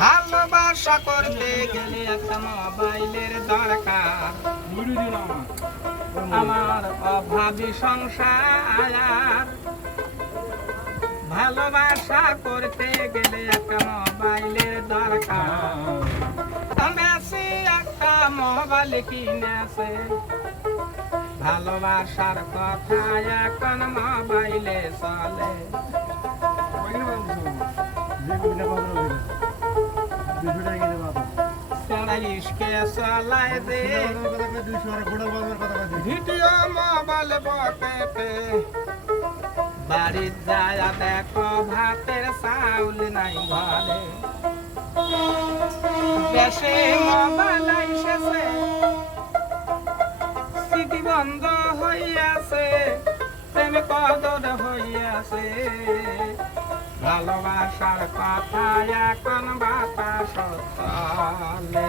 ভালোবাসা করতে গেলে একটা মোবাইলের দরকার। আমার অভাবী সংসার, ভালোবাসা করতে গেলে একটা মোবাইলের দরকার। মেসি একটা মোবাইল কিনেছে, ভালোবাসার কথা এখন মোবাইলে চলে। ইসকে চালায় দে ভিডিও মোবাইল পকেটে, বাড়ি যায় দেখো ভাতের চাউল নাই ঘরে। দেশে মোবাইল এসেছে, সিটি বন্ধ হইয়াছে, প্রেম কদর হইয়াছে। ভালোবাসার কথা এখন বাতাস চলে।